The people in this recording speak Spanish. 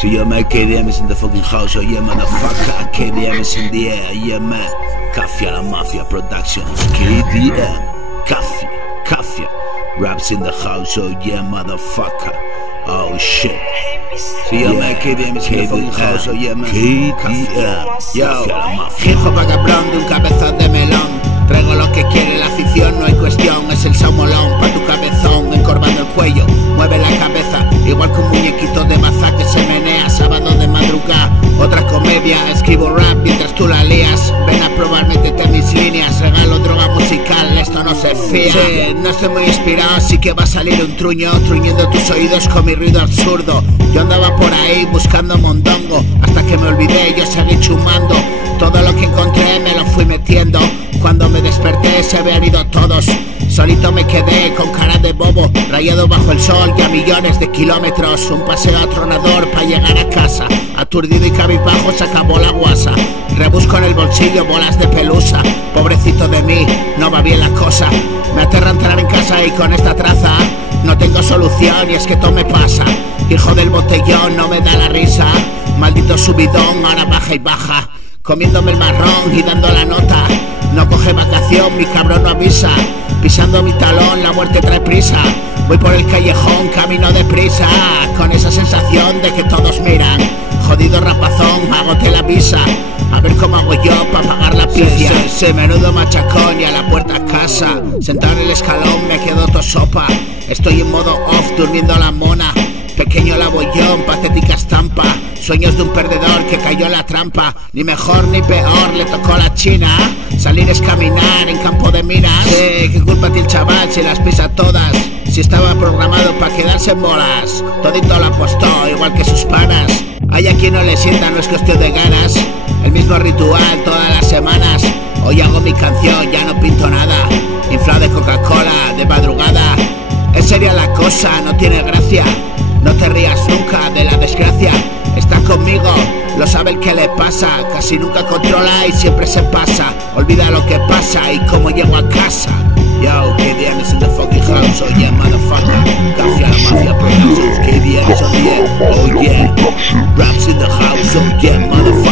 So yo man, KDM is in the fucking house, oh yeah motherfucker. KDM is in the air, yeah man. Kafia La Mafia Productions, KDM. Kafia. Raps in the house, oh yeah motherfucker. Oh shit. So yo man, KDM is in the fucking house, oh yeah man. KDM. Yo, hijo vagabundo de un cabezón de melón. Traigo lo que quiere la afición, no hay cuestión. Es el saumolón pa' tu cabezón, encorvando el cuello, mueve la cabeza, igual que un muñequito de baza que se menea. Sábado de madrugada, otra comedia. Escribo rap mientras tú la lías. Ven a probar, métete mis líneas. Regalo droga musical, esto no se fía. Sí, no estoy muy inspirado, así que va a salir un truño, truñendo tus oídos con mi ruido absurdo. Yo andaba por ahí buscando mondongo, hasta que me olvidé, yo seguí chumando. Todo lo que encontré me lo fui metiendo. Cuando me desperté se habían ido todos. Solito me quedé con cara de bobo, rayado bajo el sol y a millones de kilómetros. Un paseo atronador para llegar a casa. Aturdido y cabizbajo se acabó la guasa. Rebusco en el bolsillo bolas de pelusa. Pobrecito de mí, no va bien la cosa. Me aterra entrar en casa y con esta traza no tengo solución y es que todo me pasa. Hijo del botellón, no me da la risa. Maldito subidón, ahora baja y baja. Comiéndome el marrón y dando la nota. No coge vacación, mi cabrón no avisa. Pisando mi talón, la muerte trae prisa. Voy por el callejón, camino deprisa, con esa sensación de que todos miran. Jodido rapazón, agoté la visa. A ver cómo hago yo para pagar la pizia. Menudo machacón y a la puerta a casa. Sentado en el escalón me quedo tosopa. Estoy en modo off, durmiendo a la mona. Pequeño labollón, patética estampa. Sueños de un perdedor que cayó en la trampa. Ni mejor ni peor, le tocó la china. Salir es caminar en campo de minas. Sí, ¿qué culpa tiene el chaval si las pisa todas? Si estaba programado para quedarse en bolas. Todito lo apostó, igual que sus panas. Hay a quien no le sienta, no es cuestión de ganas. El mismo ritual todas las semanas. Hoy hago mi canción, ya no pinto nada. Inflado de Coca-Cola, de madrugada. Es seria la cosa, no tiene gracia. No te rías nunca de la desgracia. Está conmigo, lo sabe el que le pasa. Casi nunca controla y siempre se pasa. Olvida lo que pasa y cómo llego a casa. Yo, KDM is in the fucking house, oh yeah, motherfucker. Kafia La Mafia Productions, KDM is on the air, oh yeah. Raps in the house, oh yeah, motherfucker.